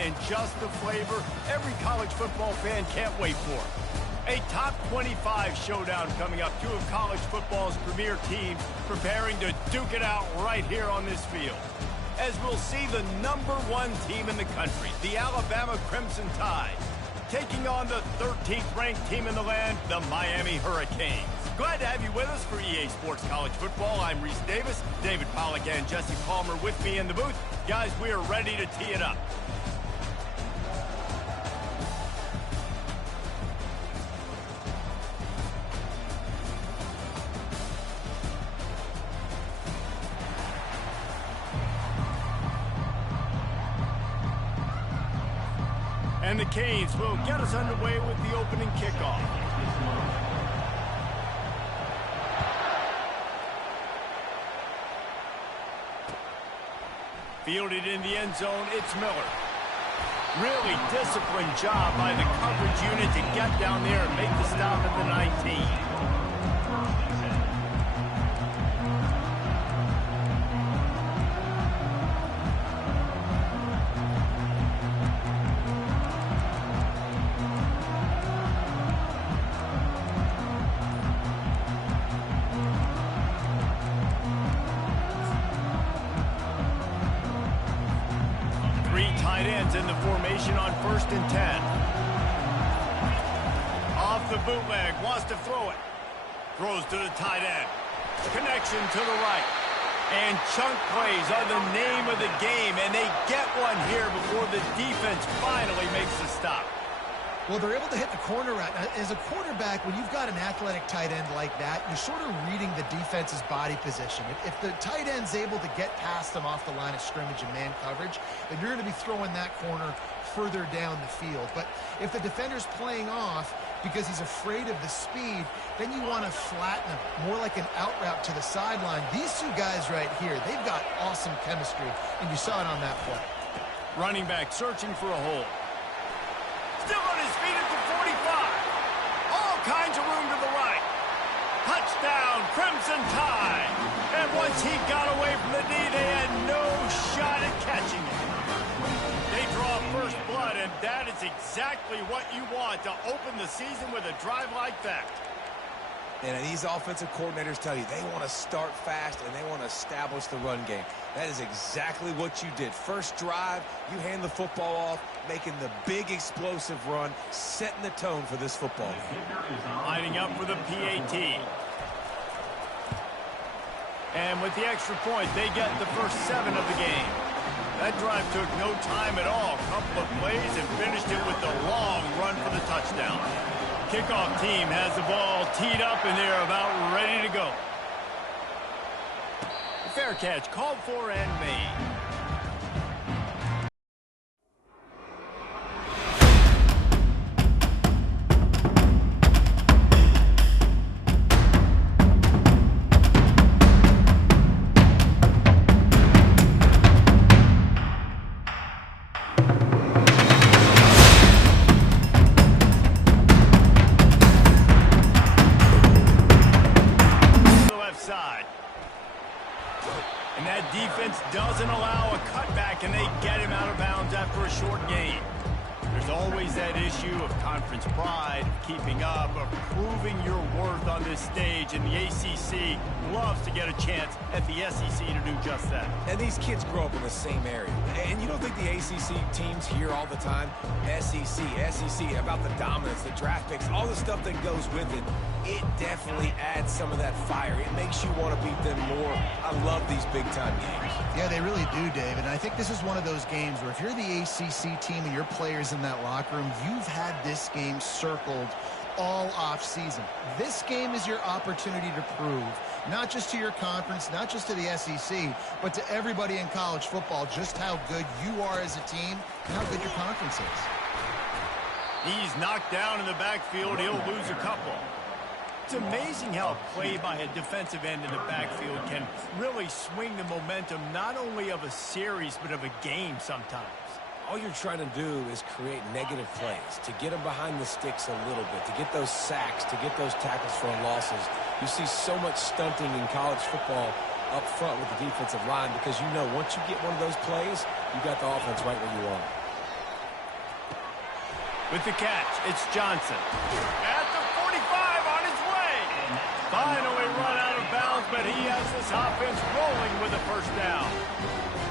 and just the flavor every college football fan can't wait for. A top 25 showdown coming up. Two of college football's premier teams preparing to duke it out right here on this field. As we'll see the #1 team in the country, the Alabama Crimson Tide, taking on the 13th ranked team in the land, the Miami Hurricanes. Glad to have you with us for EA Sports College Football. I'm Reese Davis, David Pollack and Jesse Palmer with me in the booth. Guys, we are ready to tee it up. And the Canes will get us underway with the opening kickoff. Fielded in the end zone, it's Miller. Really disciplined job by the coverage unit to get down there and make the stop at the 19. Tight ends in the formation on 1st and 10. Off the bootleg, wants to throw it. Throws to the tight end. Connection to the right. And chunk plays are the name of the game, and they get one here before the defense finally makes the stop. Well, they're able to hit the corner route. As a quarterback, when you've got an athletic tight end like that, you're sort of reading the defense's body position. If the tight end's able to get past them off the line of scrimmage and man coverage, then you're going to be throwing that corner further down the field. But if the defender's playing off because he's afraid of the speed, then you want to flatten him, more like an out route to the sideline. These two guys right here, they've got awesome chemistry, and you saw it on that play. Running back searching for a hole. Still on his feet at the 45. All kinds of room to the right. Touchdown, Crimson Tide. And once he got away from the knee, they had no shot at catching it. They draw first blood, and that is exactly what you want to open the season with a drive like that. And these offensive coordinators tell you they want to start fast and they want to establish the run game. That is exactly what you did. First drive, you hand the football off, making the big explosive run, setting the tone for this football game. Lining up for the PAT. And with the extra point, they get the first 7 of the game. That drive took no time at all. Couple of plays and finished it with the long run for the touchdown. Kickoff team has the ball teed up and they're about ready to go. Fair catch called for and made. And that defense doesn't allow a cutback, and they get him out of bounds after a short gain. There's always that issue of conference pride, of keeping up, of proving your worth on this stage, and the ACC loves to get a chance at the SEC to do just that. And these kids grow up in the same area. And you don't think the ACC teams hear all the time, SEC, about the dominance, the draft picks, all the stuff that goes with it. It definitely adds some of that fire. It makes you want to beat them more. I love these big-time games. Yeah, they really do, David. And I think this is one of those games where if you're the ACC team and your players in that locker room, you've had this game circled all off-season. This game is your opportunity to prove, not just to your conference, not just to the SEC, but to everybody in college football, just how good you are as a team and how good your conference is. He's knocked down in the backfield. He'll lose a couple. It's amazing how a play by a defensive end in the backfield can really swing the momentum not only of a series but of a game sometimes. All you're trying to do is create negative plays, to get them behind the sticks a little bit, to get those sacks, to get those tackles for losses. You see so much stunting in college football up front with the defensive line because you know once you get one of those plays, you got the offense right where you want. With the catch, it's Johnson. At the 45 on his way. Finally run out of bounds, but he has this offense rolling with a first down.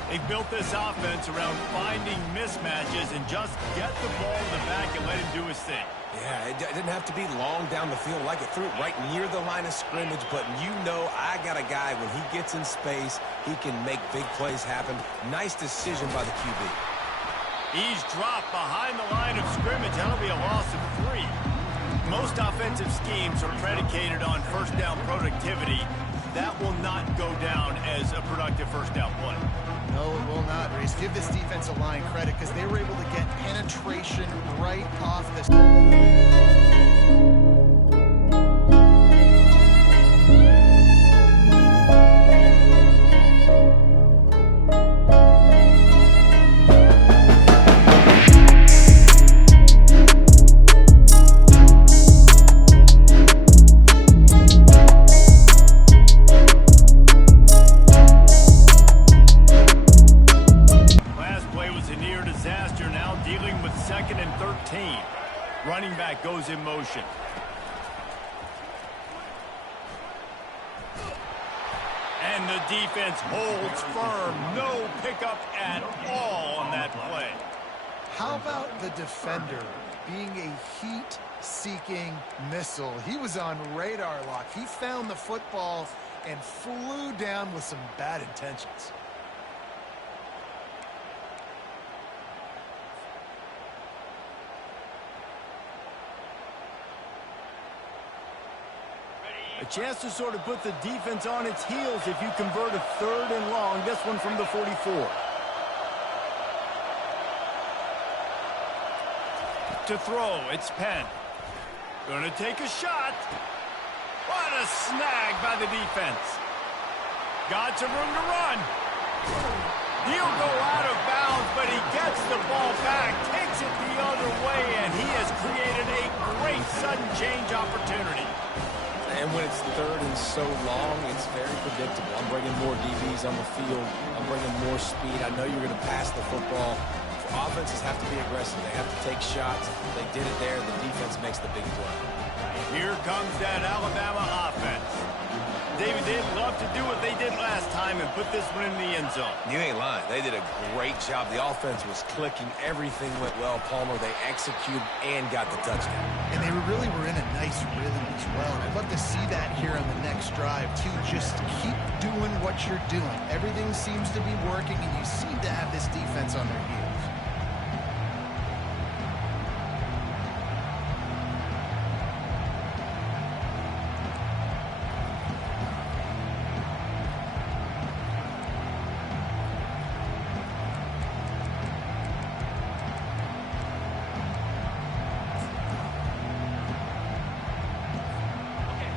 They built this offense around finding mismatches and just get the ball in the back and let him do his thing. Yeah, it didn't have to be long down the field. Like it threw it right near the line of scrimmage, but you know I got a guy, when he gets in space, he can make big plays happen. Nice decision by the QB. He's dropped behind the line of scrimmage. That'll be a loss of 3. Most offensive schemes are predicated on first down productivity. That will not go down as a productive first down play. No, it will not, Reese. Give this defensive line credit because they were able to get penetration right off the... Running back goes in motion. And the defense holds firm. No pickup at all on that play. How about the defender being a heat-seeking missile? He was on radar lock. He found the football and flew down with some bad intentions. A chance to sort of put the defense on its heels if you convert a 3rd and long. This one from the 44. To throw, it's Penn. Gonna take a shot. What a snag by the defense. Got some room to run. He'll go out of bounds, but he gets the ball back, takes it the other way, and he has created a great sudden change opportunity. And when it's 3rd and so long, it's very predictable. I'm bringing more DBs on the field. I'm bringing more speed. I know you're going to pass the football. Offenses have to be aggressive. They have to take shots. They did it there. The defense makes the big play. Here comes that Alabama offense. David, they'd love to do what they did last time and put this one in the end zone. You ain't lying. They did a great job. The offense was clicking. Everything went well. Palmer, they executed and got the touchdown. And they really were in a nice rhythm as well. And I'd love to see that here on the next drive, too. Just keep doing what you're doing. Everything seems to be working, and you seem to have this defense on their heels.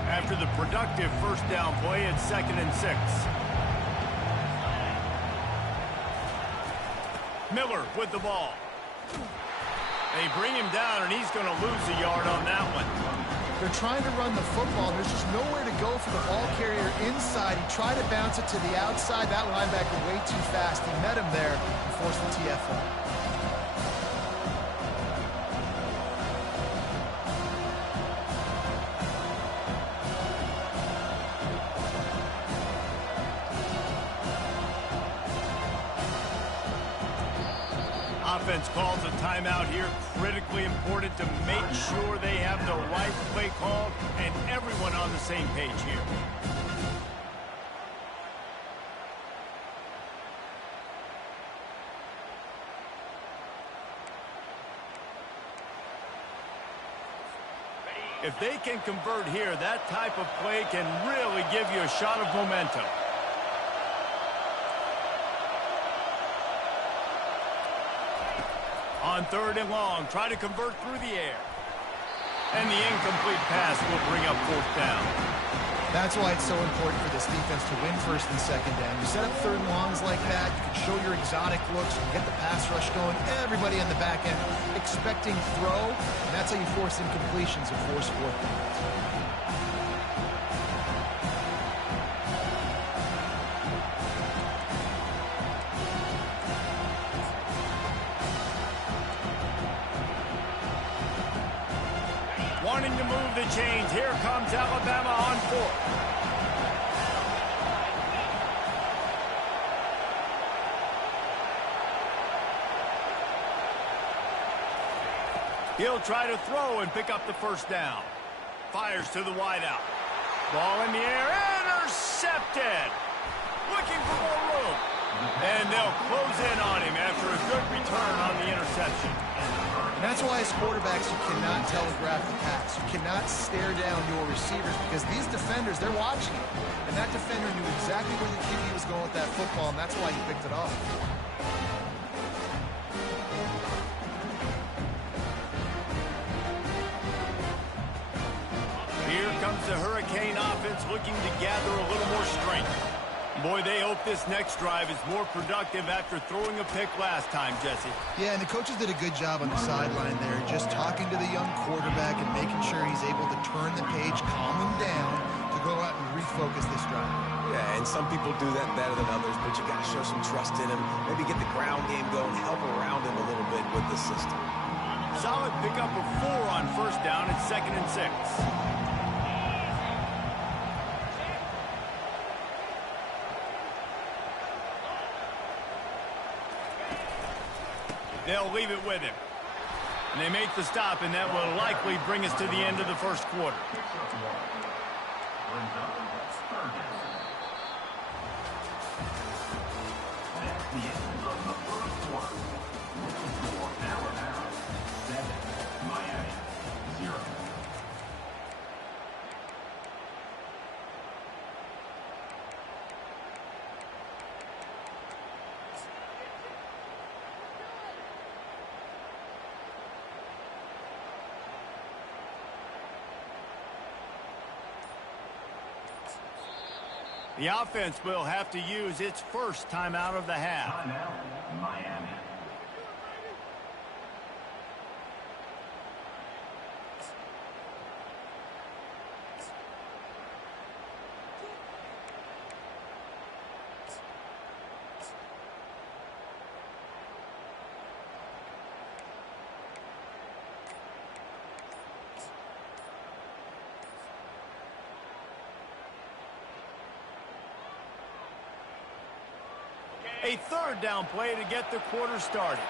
After the productive first down play, it's 2nd and 6. Miller with the ball. They bring him down, and he's going to lose a yard on that one. They're trying to run the football. There's just nowhere to go for the ball carrier inside. He tried to bounce it to the outside. That linebacker way too fast. He met him there and forced the TFL. Offense calls a timeout here. Critically important to make sure they have the right play call and everyone on the same page here. If they can convert here, that type of play can really give you a shot of momentum. On 3rd and long, try to convert through the air. And the incomplete pass will bring up 4th down. That's why it's so important for this defense to win 1st and 2nd down. You set up 3rd and longs like that, you can show your exotic looks, you can get the pass rush going, everybody on the back end expecting throw, and that's how you force incompletions and force 4th downs. wanting to move the chains. Here comes Alabama on fourth. He'll try to throw and pick up the first down. Fires to the wideout. Ball in the air, intercepted. Looking for more room. And they'll close in on him after a good return on the interception. And that's why as quarterbacks you cannot telegraph the pass. You cannot stare down your receivers because these defenders, they're watching you. And that defender knew exactly where the QB was going with that football, and that's why he picked it off. Here comes the Hurricane offense looking to gather a little more strength. Boy, they hope this next drive is more productive after throwing a pick last time, Jesse. Yeah, and the coaches did a good job on the sideline there, just talking to the young quarterback and making sure he's able to turn the page, calm him down, to go out and refocus this drive. Yeah, and some people do that better than others, but you got to show some trust in him. Maybe get the ground game going, help around him a little bit with the system. Solid pickup of 4 on first down at 2nd and 6. They'll leave it with him. And they make the stop, and that will likely bring us to the end of the first quarter. The offense will have to use its first timeout of the half. Timeout, Miami. A third down play to get the quarter started.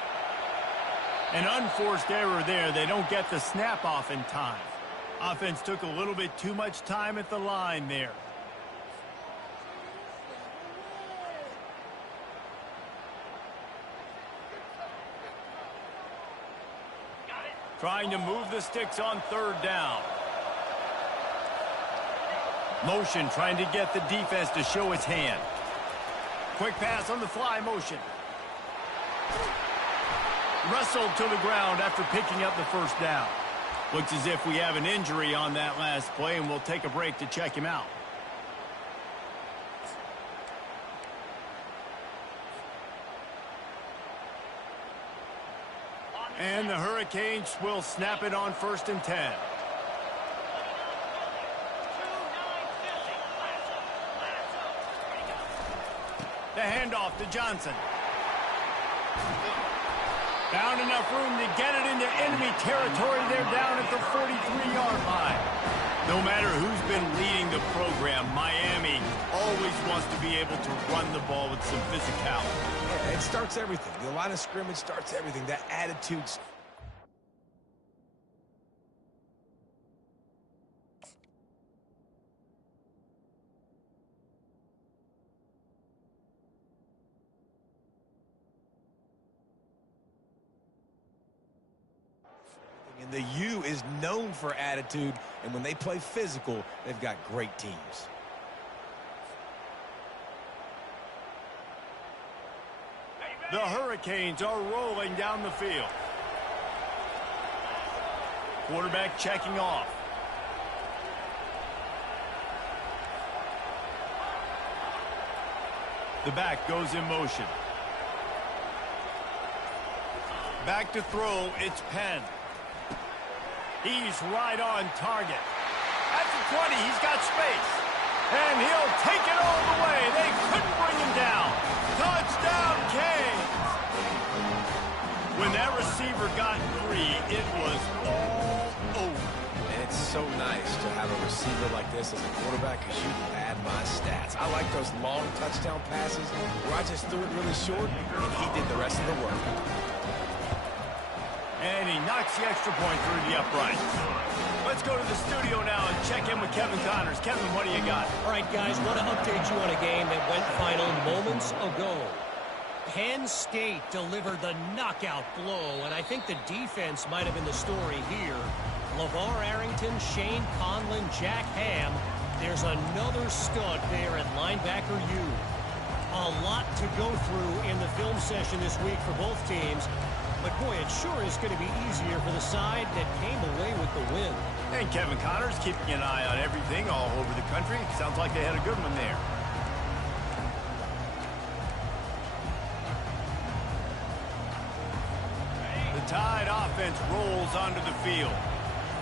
An unforced error there. They don't get the snap off in time. Offense took a little bit too much time at the line there. Trying to move the sticks on third down. Motion trying to get the defense to show its hand. Quick pass on the fly motion. Wrestled to the ground after picking up the first down. Looks as if we have an injury on that last play, and we'll take a break to check him out. And the Hurricanes will snap it on 1st and 10. The handoff to Johnson. Found enough room to get it into enemy territory. They're down at the 43-yard line. No matter who's been leading the program, Miami always wants to be able to run the ball with some physicality. Yeah, it starts everything. The line of scrimmage starts everything. That attitude. And the U is known for attitude, and when they play physical, they've got great teams. The Hurricanes are rolling down the field. Quarterback checking off. The back goes in motion. Back to throw, it's Penn. He's right on target. At the 20, he's got space. And he'll take it all the way. They couldn't bring him down. Touchdown, Canes. When that receiver got free, it was all over. And it's so nice to have a receiver like this as a quarterback because you can add my stats. I like those long touchdown passes where I just threw it really short and he did the rest of the work. And he knocks the extra point through the upright. Let's go to the studio now and check in with Kevin Connors. Kevin, what do you got? All right, guys, want to update you on a game that went final moments ago. Penn State delivered the knockout blow, and I think the defense might have been the story here. LeVar Arrington, Shane Conlon, Jack Ham. There's another stud there at linebacker U. A lot to go through in the film session this week for both teams. But, boy, it sure is going to be easier for the side that came away with the win. And Kevin Connors keeping an eye on everything all over the country. Sounds like they had a good one there. The Tide offense rolls onto the field.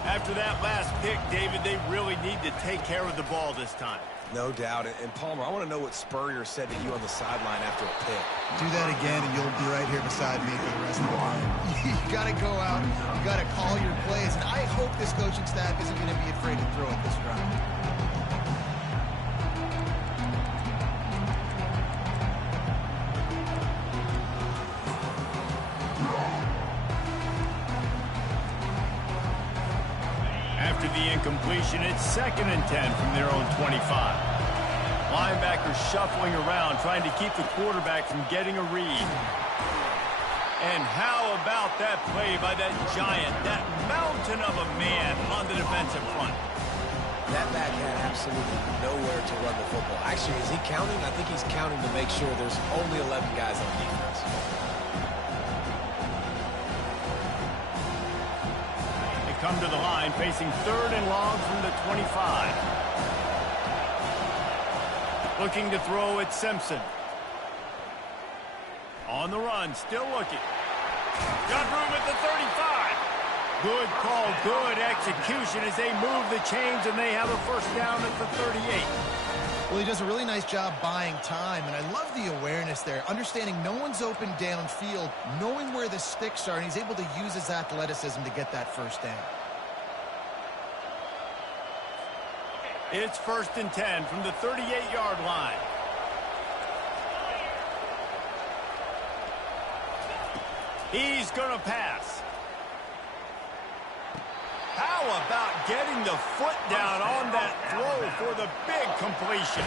After that last pick, David, they really need to take care of the ball this time. No doubt. And Palmer, I want to know what Spurrier said to you on the sideline after a pick. Do that again, and you'll be right here beside me for the rest of the time. You got to go out. You got to call your plays. And I hope this coaching staff isn't going to be afraid to throw at this drive. After the incompletion, it's 2nd and 10 from their own 25. Linebackers shuffling around, trying to keep the quarterback from getting a read. And how about that play by that giant, that mountain of a man on the defensive front? That back had absolutely nowhere to run the football. Actually, is he counting? I think he's counting to make sure there's only 11 guys on defense. Come to the line, facing 3rd and long from the 25. Looking to throw at Simpson. On the run, still looking. Got room at the 35. Good call, good execution as they move the chains, and they have a first down at the 38. Well, he does a really nice job buying time, and I love the awareness there, understanding no one's open downfield, knowing where the sticks are, and he's able to use his athleticism to get that first down. It's 1st and 10 from the 38-yard line. He's going to pass. How about getting the foot down on that throw for the big completion?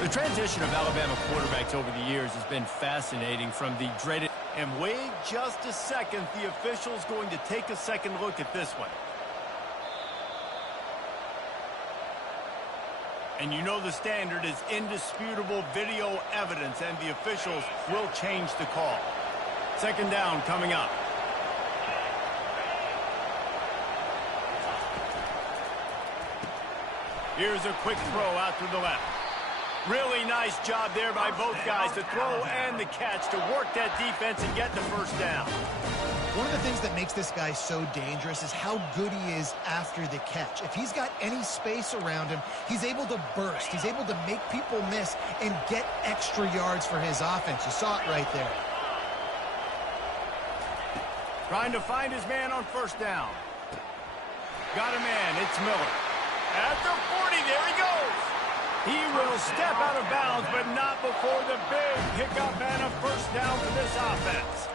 The transition of Alabama quarterbacks over the years has been fascinating from the dreaded... And wait just a second, the official's going to take a second look at this one. And you know the standard is indisputable video evidence, and the officials will change the call. 2nd down coming up. Here's a quick throw out to the left. Really nice job there by both guys, the throw and the catch, to work that defense and get the first down. One of the things that makes this guy so dangerous is how good he is after the catch. If he's got any space around him, he's able to burst. He's able to make people miss and get extra yards for his offense. You saw it right there. Trying to find his man on first down. Got a man. It's Miller. At the 40, there he goes. He will step out of bounds, but not before the big pickup and a first down for this offense.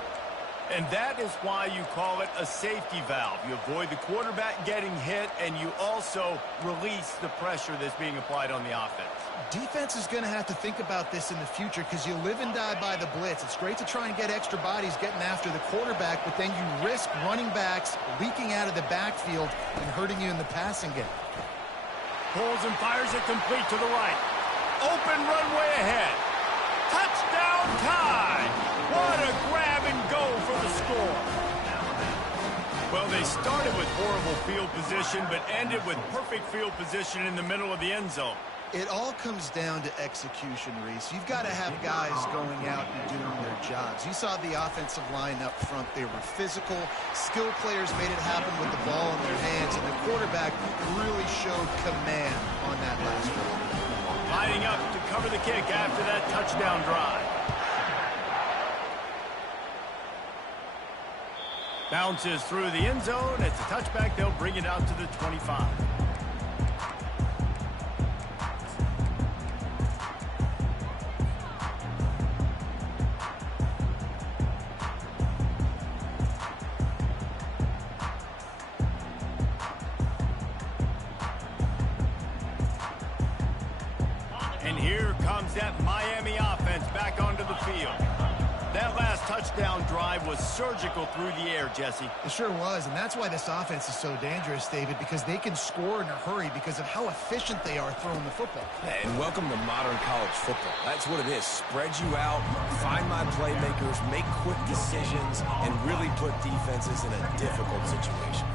And that is why you call it a safety valve. You avoid the quarterback getting hit, and you also release the pressure that's being applied on the offense. Defense is going to have to think about this in the future because you live and die by the blitz. It's great to try and get extra bodies getting after the quarterback, but then you risk running backs leaking out of the backfield and hurting you in the passing game. Pulls and fires it complete to the right. Open runway ahead. Touchdown Tide! What a grab and go for the score. Well, they started with horrible field position, but ended with perfect field position in the middle of the end zone. It all comes down to execution, Reese. You've got to have guys going out and doing their jobs. You saw the offensive line up front. They were physical. Skilled players made it happen with the ball in their hands, and the quarterback really showed command on that last drive. Lining up to cover the kick after that touchdown drive. Bounces through the end zone. It's a touchback. They'll bring it out to the 25. And here comes that Miami offense back onto the field. That last touchdown drive was surgical through the air, Jesse. It sure was, and that's why this offense is so dangerous, David, because they can score in a hurry because of how efficient they are throwing the football. Yeah, and welcome to modern college football. That's what it is. Spread you out, find my playmakers, make quick decisions, and really put defenses in a difficult situation.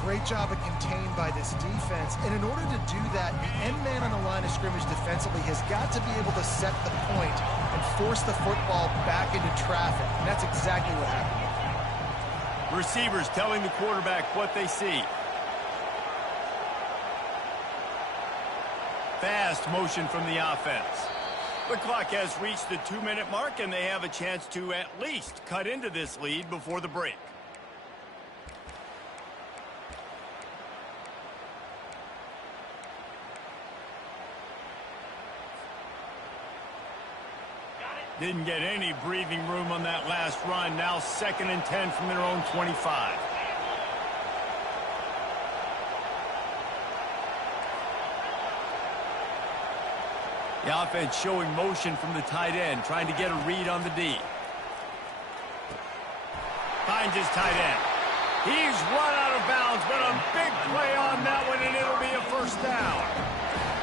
Great job of contained by this defense. And in order to do that, the end man on the line of scrimmage defensively has got to be able to set the point and force the football back into traffic. And that's exactly what happened. Receivers telling the quarterback what they see. Fast motion from the offense. The clock has reached the 2-minute mark, and they have a chance to at least cut into this lead before the break. Didn't get any breathing room on that last run. Now 2nd and 10 from their own 25. The offense showing motion from the tight end, trying to get a read on the D. Finds his tight end. He's run out of bounds, but a big play on that one, and it'll be a first down.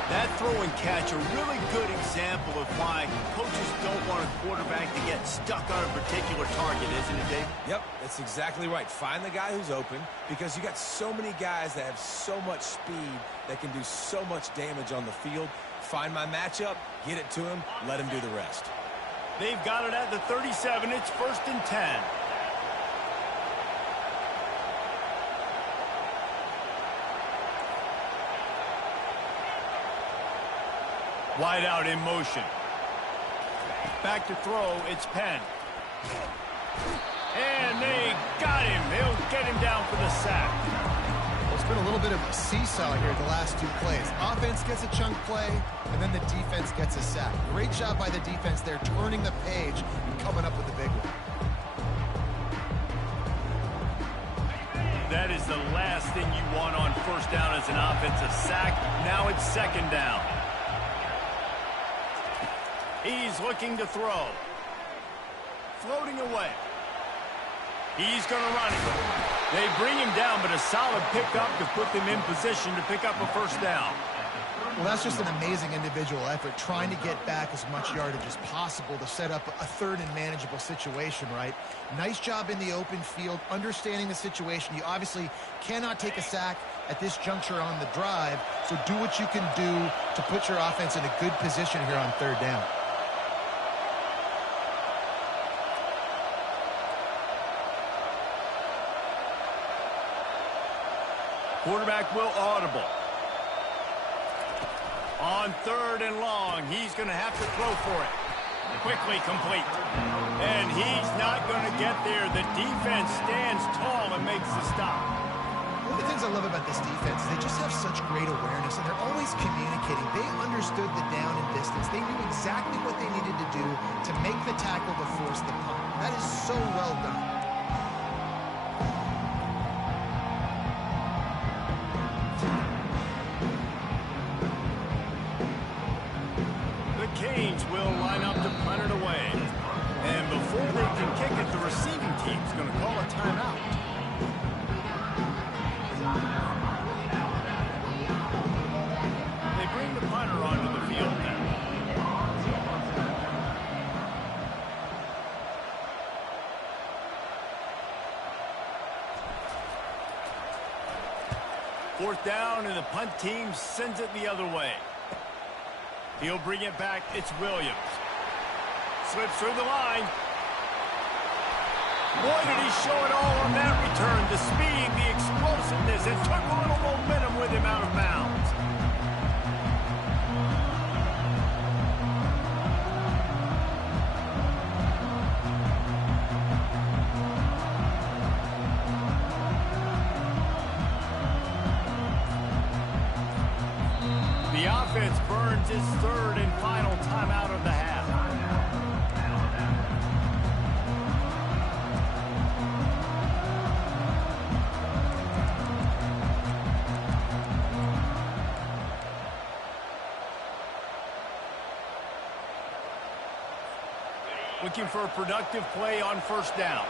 That throw and catch, a really good example of why coaches don't want a quarterback to get stuck on a particular target, isn't it, Dave? Yep, that's exactly right. Find the guy who's open, because you got so many guys that have so much speed that can do so much damage on the field. Find my matchup, get it to him, let him do the rest. They've got it at the 37. It's 1st and 10. Wide out in motion. Back to throw, it's Penn. And they got him. They'll get him down for the sack. Well, it's been a little bit of a seesaw here the last 2 plays. Offense gets a chunk play, and then the defense gets a sack. Great job by the defense there, turning the page and coming up with the big one. That is the last thing you want on first down as an offensive sack. Now it's 2nd down. He's looking to throw. Floating away. He's going to run it. They bring him down, but a solid pickup to put them in position to pick up a first down. Well, that's just an amazing individual effort, trying to get back as much yardage as possible to set up a 3rd and manageable situation, right? Nice job in the open field, understanding the situation. You obviously cannot take a sack at this juncture on the drive, so do what you can do to put your offense in a good position here on 3rd down. Quarterback will audible. On 3rd and long, he's going to have to throw for it. Quickly complete. And he's not going to get there. The defense stands tall and makes the stop. One of the things I love about this defense is they just have such great awareness, and they're always communicating. They understood the down and distance. They knew exactly what they needed to do to make the tackle to force the punt. That is so well done. Canes will line up to punt it away. And before they can kick it, the receiving team's going to call a timeout. They bring the punter onto the field now. 4th down, and the punt team sends it the other way. He'll bring it back. It's Williams. Slips through the line. Boy, did he show it all on that return. The speed, the explosiveness. It took a little momentum with him out of bounds. The offense burns its third and final timeout of the half. Looking for a productive play on first down.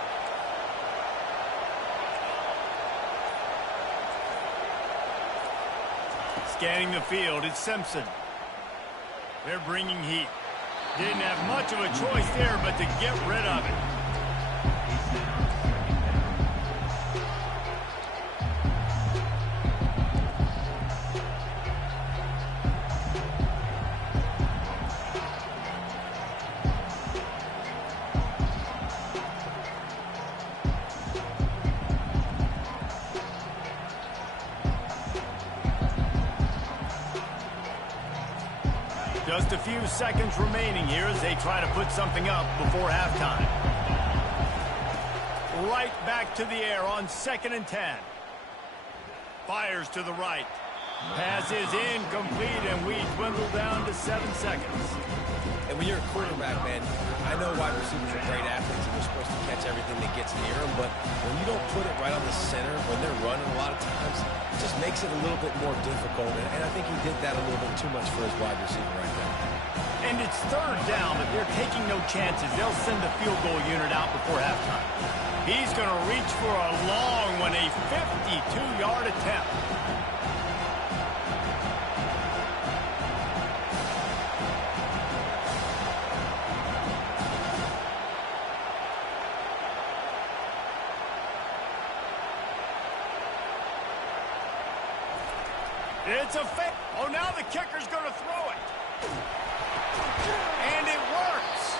Scanning the field, it's Simpson. They're bringing heat. Didn't have much of a choice there but to get rid of it. Just a few seconds remaining here as they try to put something up before halftime. Right back to the air on 2nd and 10. Fires to the right. Pass is incomplete, and we dwindle down to 7 seconds. And when you're a quarterback, man, I know wide receivers are great athletes and they're supposed to catch everything that gets near them, but when you don't put it right on the center, when they're running a lot of times, it just makes it a little bit more difficult. And I think he did that a little bit too much for his wide receiver right there. And it's third down, but they're taking no chances. They'll send the field goal unit out before halftime. He's going to reach for a long one, a 52-yard attempt. It's a fake. Oh, now the kicker's going to throw it. And it works.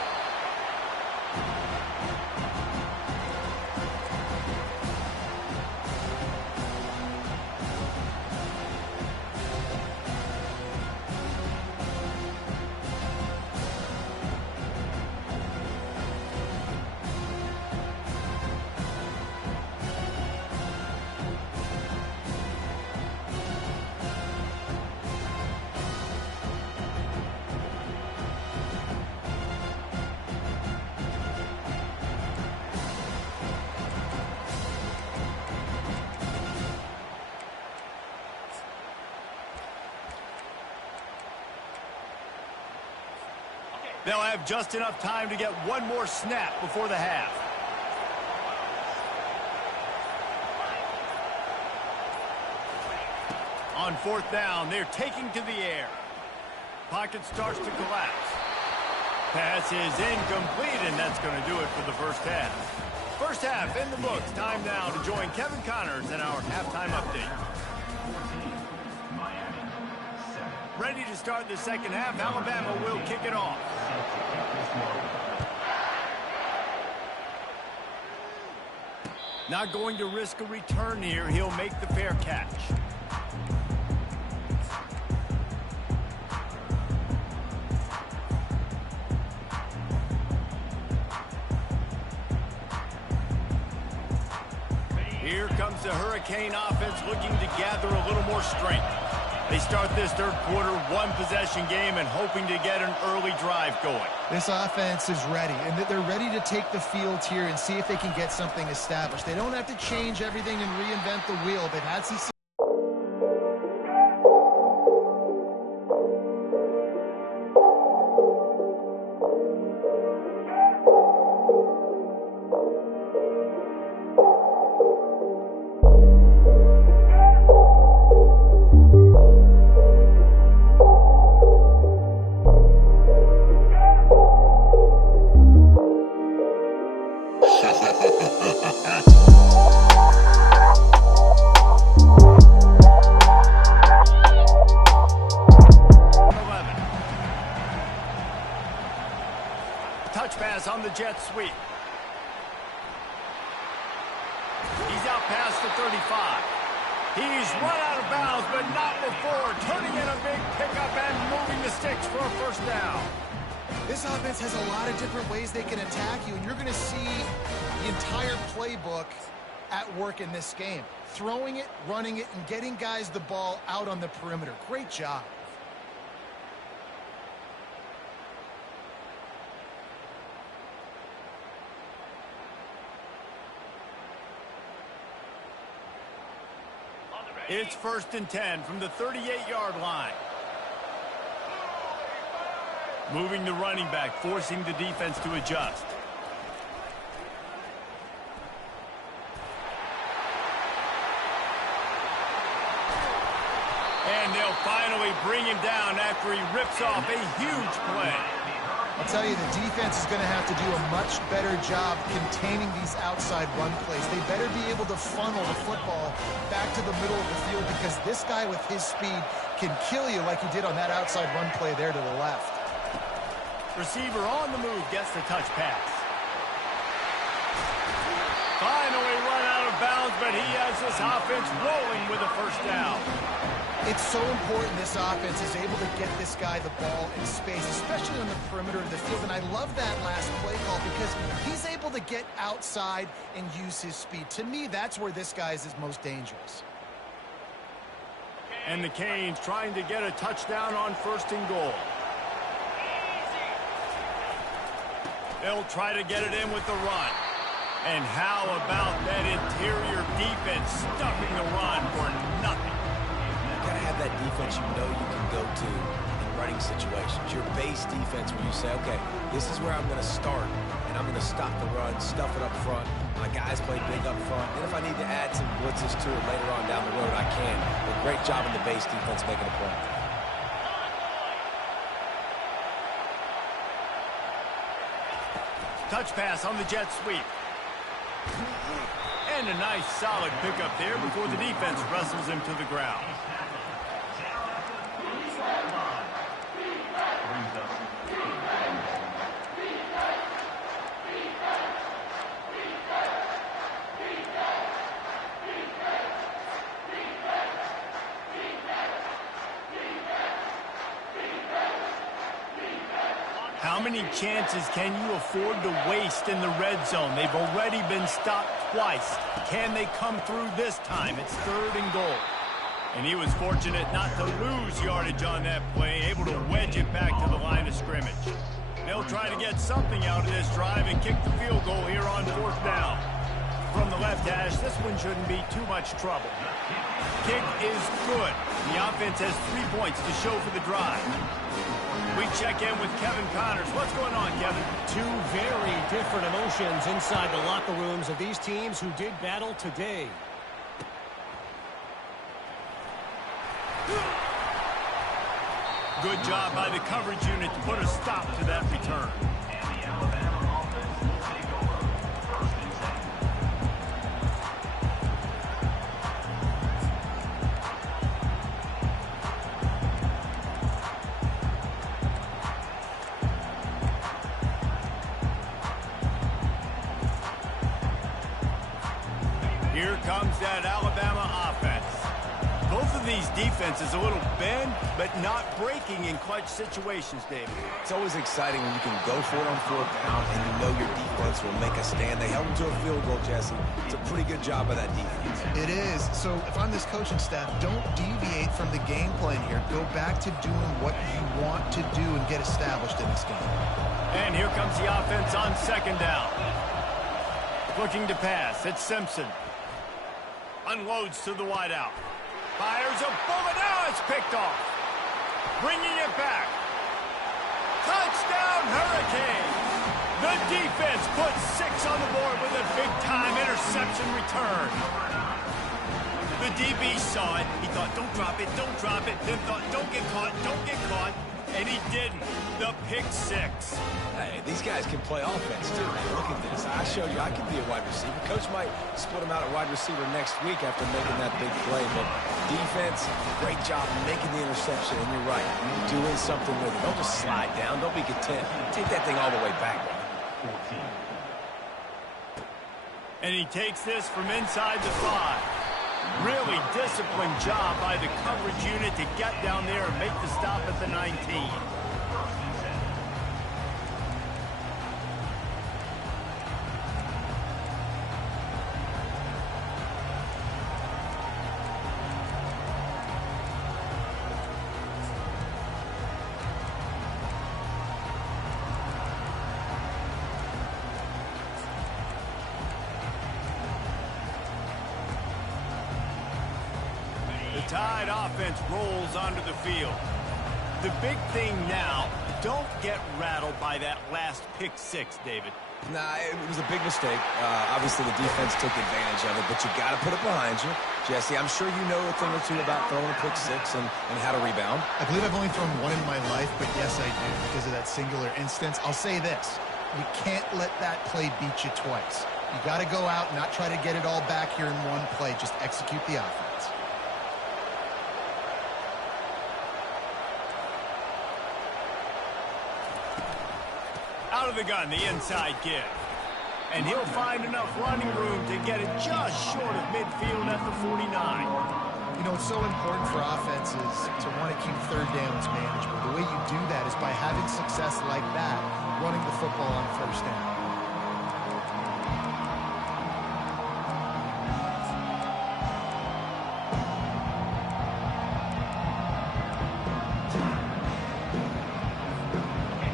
They'll have just enough time to get one more snap before the half. On 4th down, they're taking to the air. Pocket starts to collapse. Pass is incomplete, and that's going to do it for the first half. First half in the books. Time now to join Kevin Connors in our halftime update. Ready to start the second half. Alabama will kick it off. Not going to risk a return here. He'll make the fair catch. Here comes the Hurricane offense looking to gather a little more strength. They start this third quarter one-possession game and hoping to get an early drive going. This offense is ready, and they're ready to take the field here and see if they can get something established. They don't have to change everything and reinvent the wheel. They've had some... Touch pass on the jet sweep. He's out past the 35. He's run out of bounds, but not before turning in a big pickup and moving the sticks for a first down. This offense has a lot of different ways they can attack you, and you're going to see the entire playbook at work in this game. Throwing it, running it, and getting guys the ball out on the perimeter. Great job. It's 1st and 10 from the 38-yard line. Moving the running back, forcing the defense to adjust. And they'll finally bring him down after he rips off a huge play. I'll tell you, the defense is going to have to do a much better job containing these outside run plays. They better be able to funnel the football back to the middle of the field because this guy with his speed can kill you like he did on that outside run play there to the left. Receiver on the move gets the touch pass. Finally run out of bounds, but he has this offense rolling with a first down. It's so important this offense is able to get this guy the ball in space, especially on the perimeter of the field. And I love that last play call because he's able to get outside and use his speed. To me, that's where this guy is his most dangerous. And the Canes trying to get a touchdown on 1st and goal. They'll try to get it in with the run. And how about that interior defense stuffing the run for nothing? You gotta have that defense you know you can go to in running situations. Your base defense where you say, okay, this is where I'm going to start, and I'm going to stop the run, stuff it up front. My guys play big up front. And if I need to add some blitzes to it later on down the road, I can. But great job in the base defense making a play. Touch pass on the jet sweep. And a nice solid pickup there before the defense wrestles him to the ground. How many chances can you afford to waste in the red zone? They've already been stopped twice. Can they come through this time? It's 3rd and goal. And he was fortunate not to lose yardage on that play, able to wedge it back to the line of scrimmage. They'll try to get something out of this drive and kick the field goal here on 4th down. From the left hash, this one shouldn't be too much trouble. Kick is good. The offense has 3 points to show for the drive. We check in with Kevin Connors. What's going on, Kevin? Two very different emotions inside the locker rooms of these teams who did battle today. Good job by the coverage unit to put a stop to that return. Here comes that Alabama offense. Both of these defenses a little bend, but not breaking in clutch situations, David. It's always exciting when you can go for it on 4th down and you know your defense will make a stand. They held them to a field goal, Jesse. It's a pretty good job by that defense. It is. So if I'm this coaching staff, don't deviate from the game plan here. Go back to doing what you want to do and get established in this game. And here comes the offense on 2nd down. Looking to pass. It's Simpson. Unloads to the wideout. Fires a bullet. Now it's picked off. Bringing it back. Touchdown, Hurricane. The defense puts 6 on the board with a big-time interception return. The DB saw it. He thought, don't drop it, don't drop it. Then thought, don't get caught, don't get caught. And he didn't. The pick 6. Hey, these guys can play offense, too, man. Look at this. I showed you I can be a wide receiver. Coach might split him out at wide receiver next week after making that big play. But defense, great job making the interception. And you're right. You're doing something with it. Don't just slide down. Don't be content. Take that thing all the way back. And he takes this from inside the 5. Really disciplined job by the coverage unit to get down there and make the stop at the 19. Tide offense rolls onto the field. The big thing now, don't get rattled by that last pick six, David. Nah, it was a big mistake. Obviously, the defense took advantage of it, but you got to put it behind you. Jesse, I'm sure you know a thing or two about throwing a pick six and how to rebound. I believe I've only thrown one in my life, but yes, I do because of that singular instance. I'll say this. You can't let that play beat you twice. You got to go out and not try to get it all back here in one play. Just execute the offense. Out of the gun, the inside give. And he'll find enough running room to get it just short of midfield at the 49. You know, it's so important for offenses to want to keep third downs manageable. The way you do that is by having success like that, running the football on first down.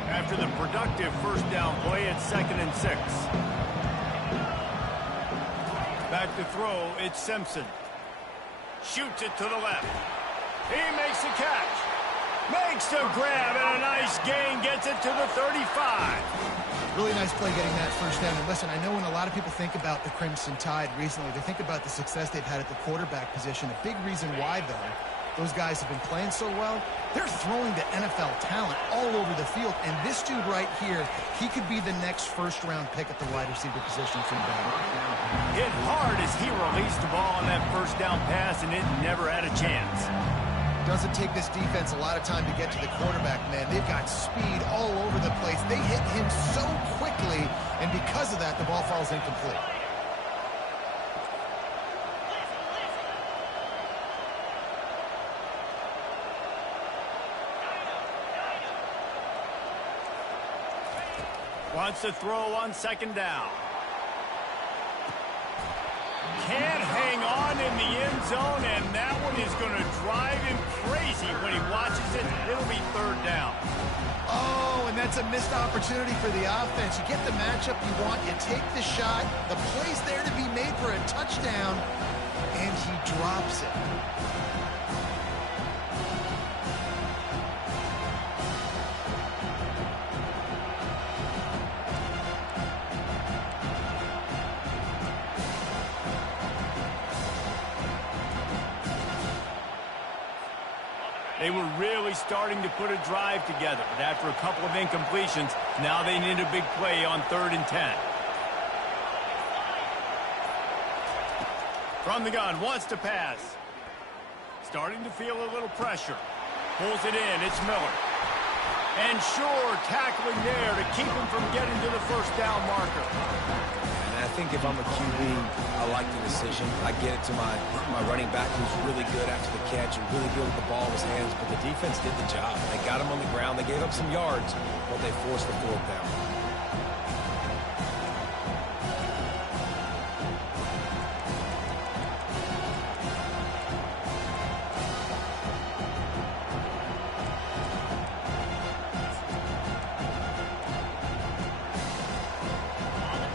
After the productive first down play, it's 2nd and 6. Back to throw, it's Simpson. Shoots it to the left. He makes the catch. Makes the grab, and a nice gain gets it to the 35. Really nice play getting that first down. And listen, I know when a lot of people think about the Crimson Tide recently, they think about the success they've had at the quarterback position. A big reason why, though, those guys have been playing so well, they're throwing to NFL talent all over the field. And this dude right here, he could be the next first-round pick at the wide receiver position from Bama. Hit hard as he released the ball on that first down pass, and it never had a chance. Doesn't take this defense a lot of time to get to the quarterback, man. They've got speed all over the place. They hit him so quickly, and because of that, the ball falls incomplete. Wants to throw on 2nd down. Can't hang on in the end zone, and that one is going to drive him crazy when he watches it. It'll be 3rd down. Oh, and that's a missed opportunity for the offense. You get the matchup you want, you take the shot, the play's there to be made for a touchdown, and he drops it. They were really starting to put a drive together, but after a couple of incompletions, now they need a big play on 3rd and 10. From the gun, wants to pass. Starting to feel a little pressure. Pulls it in, it's Miller. And sure, tackling there to keep him from getting to the first down marker. And I think if I'm a QB, I like the decision. I get it to my running back who's really good after the catch and really good with the ball in his hands, but the defense did the job. They got him on the ground. They gave up some yards, but they forced the 4th down.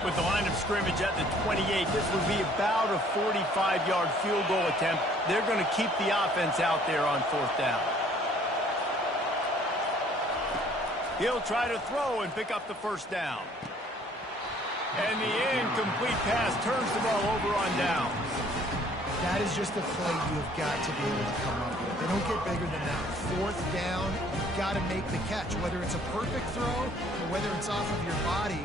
With the line of scrimmage at the 28, this would be about a 45-yard field goal attempt. They're going to keep the offense out there on 4th down. He'll try to throw and pick up the first down. And the incomplete pass turns the ball over on downs. That is just a play you have got to be able to come up with. They don't get bigger than that. 4th down, you've got to make the catch. Whether it's a perfect throw or whether it's off of your body,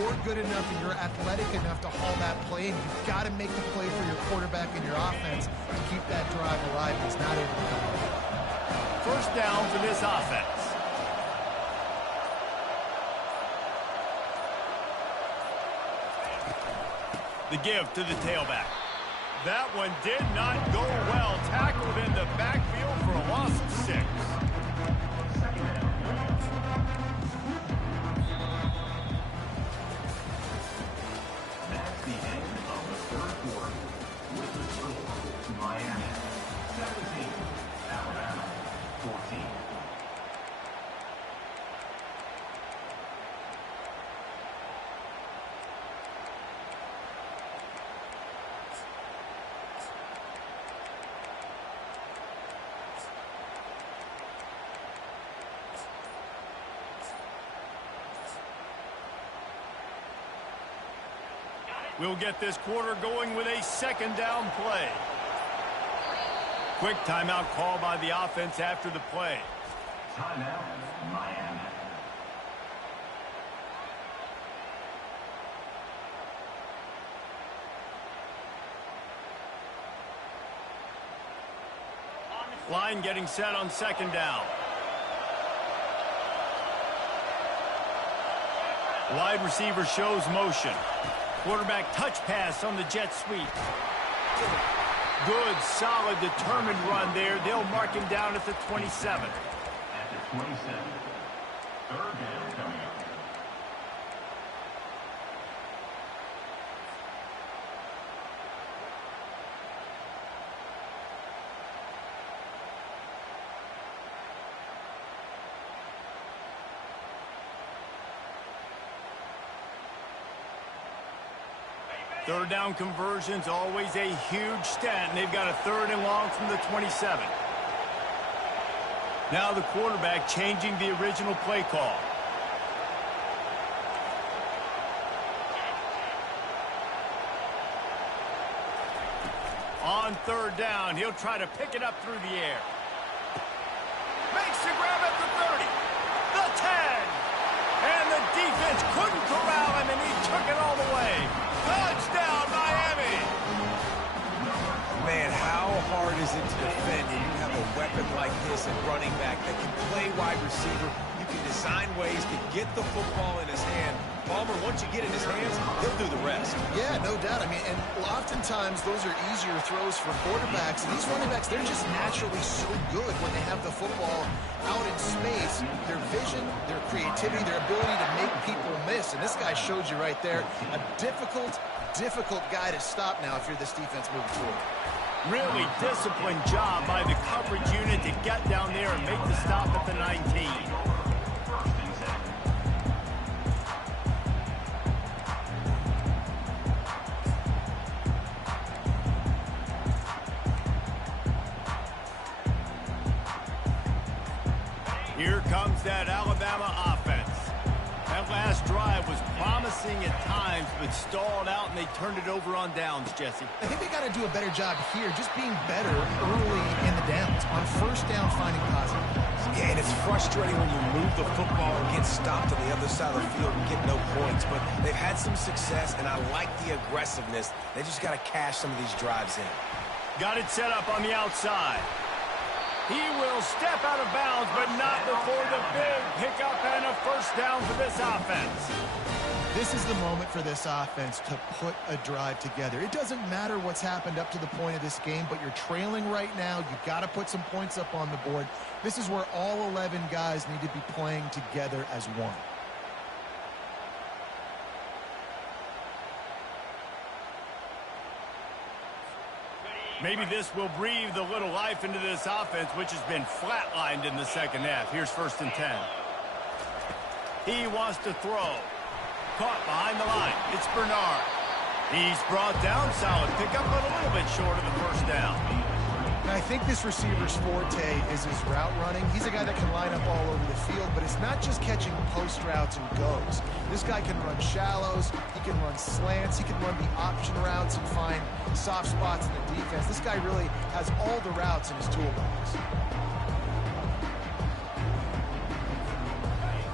you're good enough and you're athletic enough to haul that play, and you've got to make the play for your quarterback and your offense to keep that drive alive. He's not able to come up with it. First down for this offense. The give to the tailback. That one did not go well. Tackled in the backfield for a loss of 6. That's the end of the 3rd quarter with the score Miami 17, Alabama 14. We'll get this quarter going with a second down play. Quick timeout call by the offense after the play. Timeout, Miami. Line getting set on second down. Wide receiver shows motion. Quarterback touch pass on the jet sweep. Good, solid, determined run there. They'll mark him down at the 27. At the 27. Third down coming up. Third down conversion's always a huge stat, and they've got a third and long from the 27. Now the quarterback changing the original play call. On third down, he'll try to pick it up through the air. Makes the grab at the 30, the 10, and the defense couldn't corral him, and he took it all the way. Touchdown, Miami! Man, how hard is it to defend when you have a weapon like this at running back that can play wide receiver? You can design ways to get the football in his hand. Palmer, once you get in his hands, he'll do the rest. Yeah, no doubt. I mean, and oftentimes those are easier throws for quarterbacks. And these running backs, they're just naturally so good when they have the football out in space. Their vision, their creativity, their ability to make people miss. And this guy showed you right there, a difficult guy to stop now if you're this defense moving forward. Really disciplined job by the coverage unit to get down there and make the stop at the 19. Here comes that Alabama offense. That last drive was promising at times, but stalled out, and they turned it over on downs, Jesse. I think they got to do a better job here, just being better early in the downs. On first down, finding positive. Yeah, and it's frustrating when you move the football and get stopped on the other side of the field and get no points. But they've had some success, and I like the aggressiveness. They just got to cash some of these drives in. Got it set up on the outside. He will step out of bounds, but not before the big pickup and a first down for this offense. This is the moment for this offense to put a drive together. It doesn't matter what's happened up to the point of this game, but you're trailing right now. You've got to put some points up on the board. This is where all 11 guys need to be playing together as one. Maybe this will breathe a little life into this offense, which has been flatlined in the second half. Here's first and 10. He wants to throw. Caught behind the line. It's Bernard. He's brought down. Solid pickup, but a little bit short of the first down. Now, I think this receiver's forte is his route running. He's a guy that can line up all over the field, but it's not just catching post routes and goes. This guy can run shallows, he can run slants, he can run the option routes and find soft spots in the defense. This guy really has all the routes in his toolbox.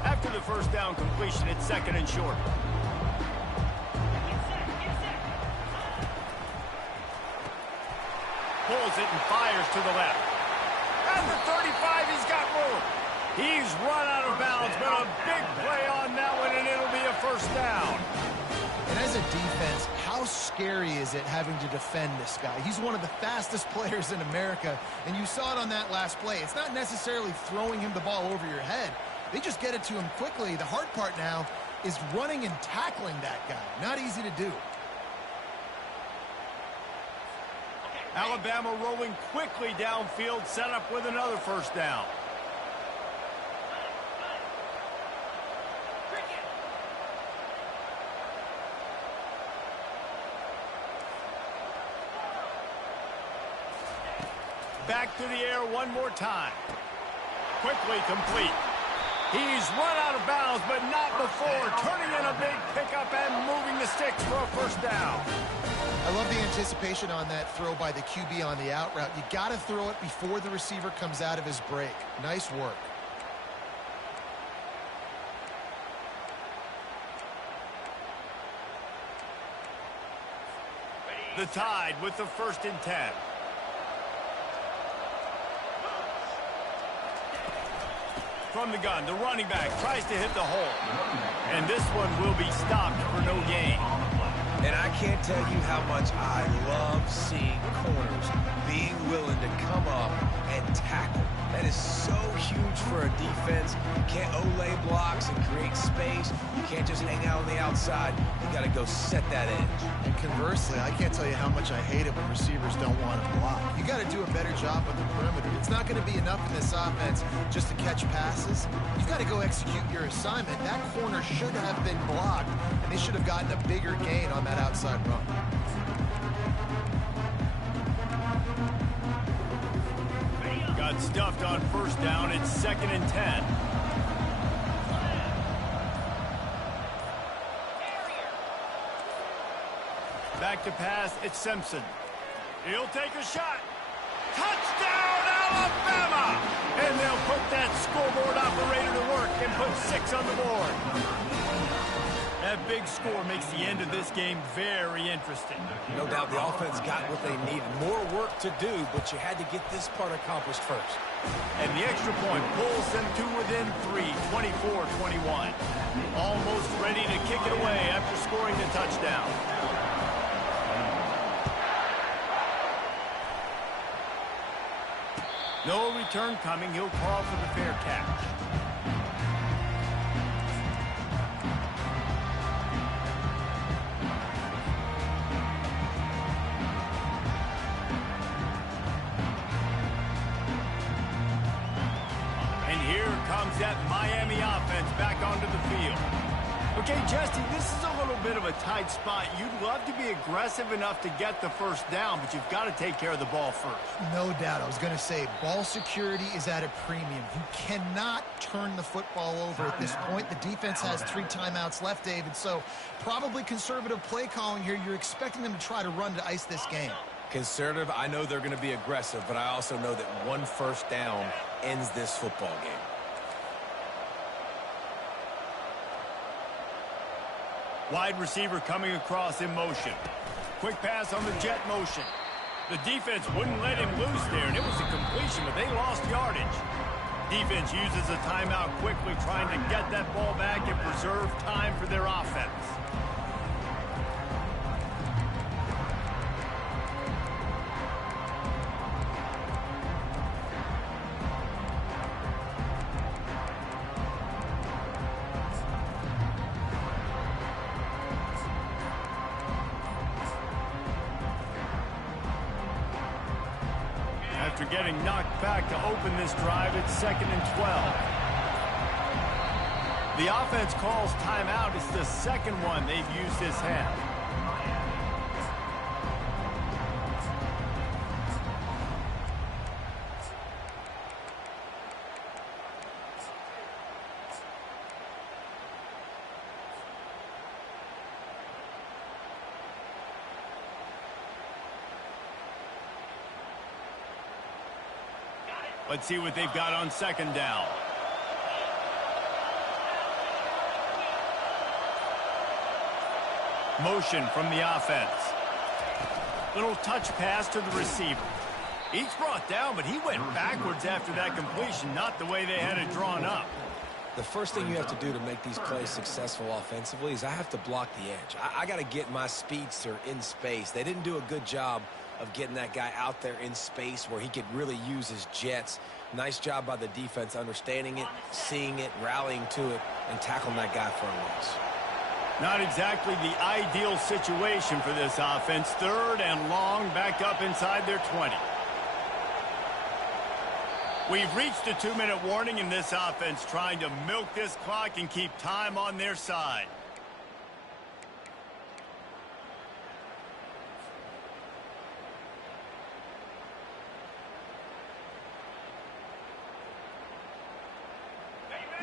After the first down completion, it's second and short. Pulls it and fires to the left. At the 35, he's got room. He's run out of bounds, but a big play on that one, and it'll be a first down. And as a defense, how scary is it having to defend this guy? He's one of the fastest players in America, and you saw it on that last play. It's not necessarily throwing him the ball over your head. They just get it to him quickly. The hard part now is running and tackling that guy. Not easy to do. Alabama rolling quickly downfield, set up with another first down. Back to the air one more time. Quickly complete. He's run out of bounds, but not before, turning in a big pickup and moving the sticks for a first down. I love the anticipation on that throw by the QB on the out route. You got to throw it before the receiver comes out of his break. Nice work. The Tide with the 1st and 10. From the gun, the running back tries to hit the hole. And this one will be stopped for no gain. And I can't tell you how much I love seeing corners being willing to come up and tackle. That is so huge for a defense. You can't olay blocks and create space. You can't just hang out on the outside. You got to go set that edge. And conversely, I can't tell you how much I hate it when receivers don't want to block. You got to do a better job on the perimeter. It's not going to be enough in this offense just to catch passes. You got to go execute your assignment. That corner should have been blocked, and they should have gotten a bigger gain on that outside run. Got stuffed on 1st down. It's 2nd and 10. Back to pass. It's Simpson. He'll take a shot. Touchdown, Alabama! And they'll put that scoreboard operator to work and put 6 on the board. That big score makes the end of this game very interesting. No doubt the offense got what they needed. More work to do, but you had to get this part accomplished first. And the extra point pulls them to within 3, 24-21. Almost ready to kick it away after scoring the touchdown. No return coming. He'll call for the fair catch. Comes that Miami offense back onto the field. Okay, Jesse, this is a little bit of a tight spot. You'd love to be aggressive enough to get the first down, but you've got to take care of the ball first. No doubt. I was going to say, ball security is at a premium. You cannot turn the football over at this point. The defense has 3 timeouts left, David, so probably conservative play calling here. You're expecting them to try to run to ice this game. Conservative, I know they're going to be aggressive, but I also know that 1 first down ends this football game. Wide receiver coming across in motion. Quick pass on the jet motion. The defense wouldn't let him loose there, and it was a completion, but they lost yardage. Defense uses a timeout quickly, trying to get that ball back and preserve time for their offense. After getting knocked back to open this drive, it's 2nd and 12. The offense calls timeout. It's the second one they've used this half. Let's see what they've got on 2nd down. Motion from the offense. Little touch pass to the receiver. He's brought down, but he went backwards after that completion, not the way they had it drawn up. The first thing you have to do to make these plays successful offensively is I have to block the edge. I got to get my speedster in space. They didn't do a good job of getting that guy out there in space where he could really use his jets. Nice job by the defense understanding it, seeing it, rallying to it, and tackling that guy for a loss. Not exactly the ideal situation for this offense. 3rd and long, back up inside their 20. We've reached a 2-minute warning in this offense, trying to milk this clock and keep time on their side.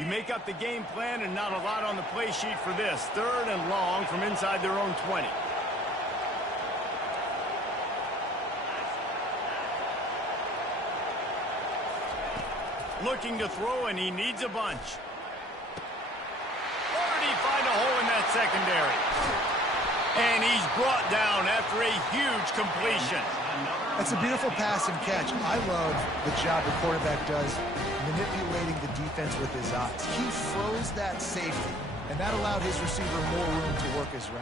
You make up the game plan and not a lot on the play sheet for this. 3rd and long from inside their own 20. Looking to throw, and he needs a bunch. Or did he find a hole in that secondary? And he's brought down after a huge completion. That's a beautiful pass and catch. I love the job the quarterback does manipulating the defense with his eyes. He froze that safety, and that allowed his receiver more room to work his route.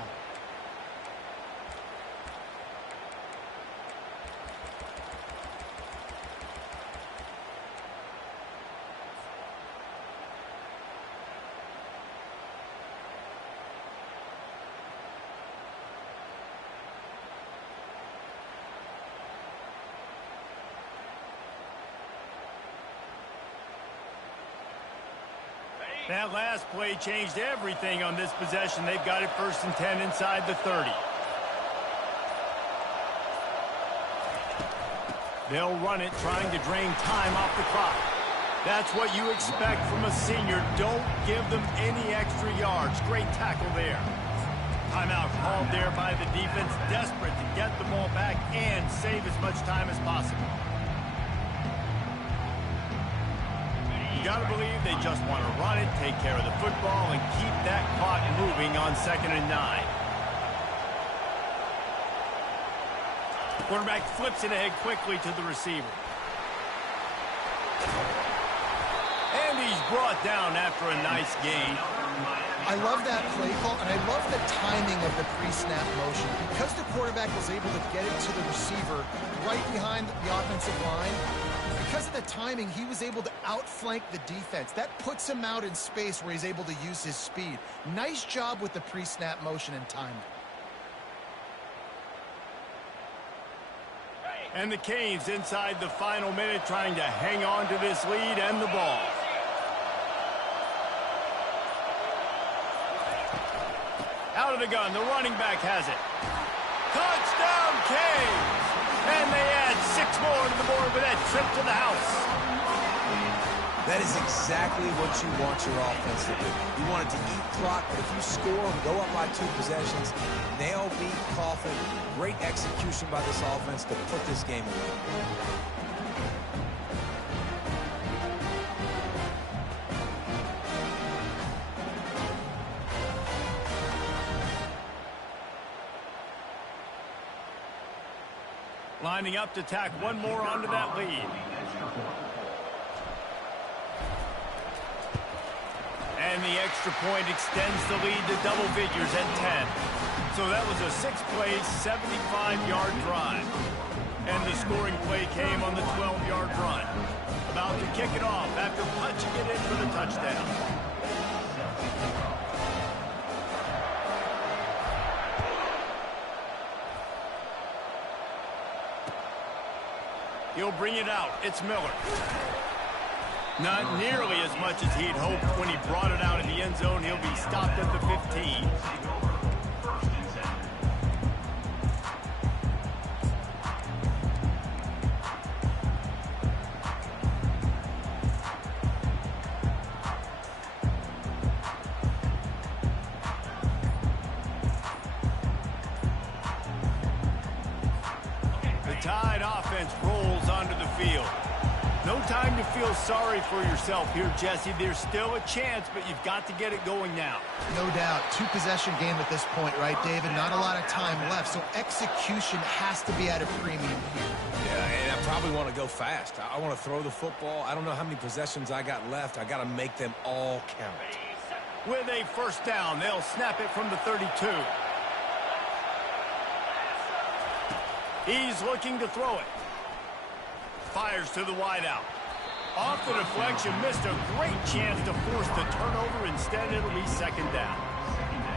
That last play changed everything on this possession. They've got it 1st and 10 inside the 30. They'll run it, trying to drain time off the clock. That's what you expect from a senior. Don't give them any extra yards. Great tackle there. Timeout called there by the defense, desperate to get the ball back and save as much time as possible. You got to believe they just want to run it, take care of the football, and keep that clock moving on 2nd and 9. Quarterback flips it ahead quickly to the receiver. And he's brought down after a nice gain. I love that play call, and I love the timing of the pre-snap motion. Because the quarterback was able to get it to the receiver right behind the offensive line, because of the timing, he was able to outflank the defense. That puts him out in space where he's able to use his speed. Nice job with the pre-snap motion and timing. And the Canes inside the final minute trying to hang on to this lead and the ball. Out of the gun, the running back has it. Touchdown, Canes! And they add 6 more to the board with that trip to the house. That is exactly what you want your offense to do. You want it to eat clock, but if you score and go up by 2 possessions, nail beat Coffin. Great execution by this offense to put this game away. Lining up to tack one more onto that lead. And the extra point extends the lead to double figures at 10. So that was a 6-play, 75-yard drive. And the scoring play came on the 12-yard run. About to kick it off after punching it in for the touchdown. He'll bring it out. It's Miller. Not nearly as much as he'd hoped when he brought it out in the end zone. He'll be stopped at the 15. Tide offense rolls onto the field. No time to feel sorry for yourself here, Jesse. There's still a chance, but you've got to get it going now. No doubt. 2-possession game at this point, right, David? Not a lot of time left, so execution has to be at a premium here. Yeah, and I probably want to go fast. I want to throw the football. I don't know how many possessions I got left. I got to make them all count. With a 1st down, they'll snap it from the 32. He's looking to throw it. Fires to the wideout. Off the deflection, missed a great chance to force the turnover. Instead, it'll be 2nd down.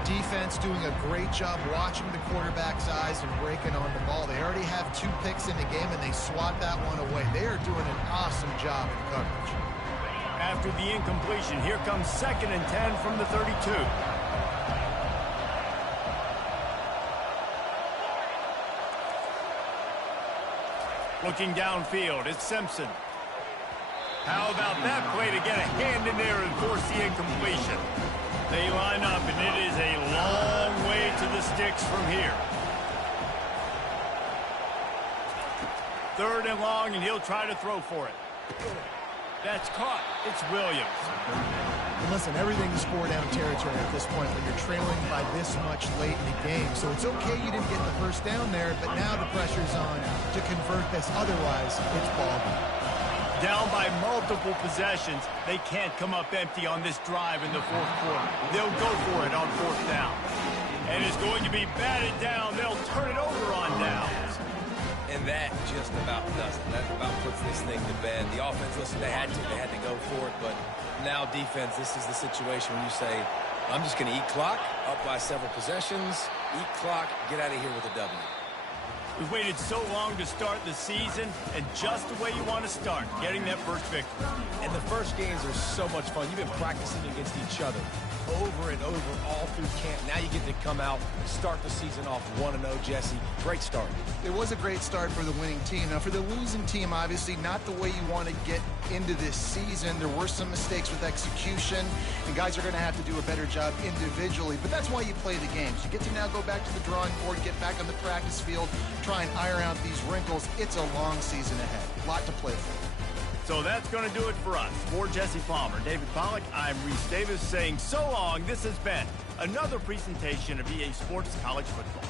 Defense doing a great job watching the quarterback's eyes and breaking on the ball. They already have 2 picks in the game, and they swat that one away. They are doing an awesome job in coverage. After the incompletion, here comes 2nd and 10 from the 32. Looking downfield, it's Simpson. How about that play to get a hand in there and force the incompletion? They line up, and it is a long way to the sticks from here. 3rd and long, and he'll try to throw for it. That's caught. It's Williams. And listen, everything's 4-down territory at this point when you're trailing by this much late in the game. So it's okay you didn't get the first down there, but now the pressure's on to convert this. Otherwise, it's ball game. Down by multiple possessions, they can't come up empty on this drive in the 4th quarter. They'll go for it on 4th down. And it's going to be batted down. They'll turn it over on downs. And that just about does it. That about puts this thing to bed. The offense, listen, they had to go for it. But now defense, this is the situation when you say, I'm just going to eat clock, up by several possessions, eat clock, get out of here with a W. We've waited so long to start the season, and just the way you want to start, getting that first victory. And the first games are so much fun. You've been practicing against each other over and over all through camp. Now you get to come out and start the season off 1-0, Jesse. Great start. It was a great start for the winning team. Now, for the losing team, obviously not the way you want to get into this season. There were some mistakes with execution, and guys are going to have to do a better job individually. But that's why you play the games. You get to now go back to the drawing board, get back on the practice field, try and iron out these wrinkles. It's a long season ahead. A lot to play for. So that's going to do it for us. For Jesse Palmer, David Pollack, I'm Reese Davis saying so long. This has been another presentation of EA Sports College Football.